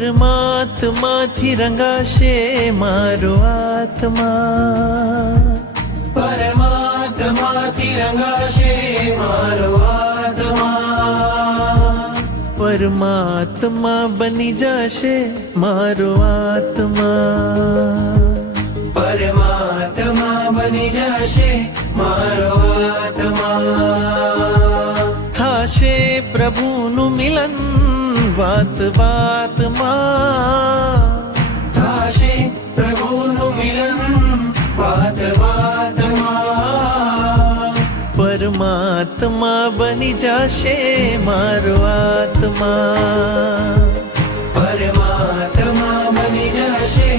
પરમાત્માથી રંગાશે મારો આત્મા, પરમાત્માથી રંગાશે મારો આત્મા, પરમાત્મા બની જશે મારો આત્મા, પરમાત્મા બની જશે મારો આત્મા. થાશે પ્રભુનું મિલન વાત વાતમાં, થાશે પ્રભુનું મિલન વાત વાતમાં, પરમાત્મા બની જશે મારો આત્મા, પરમાત્મા બની જશે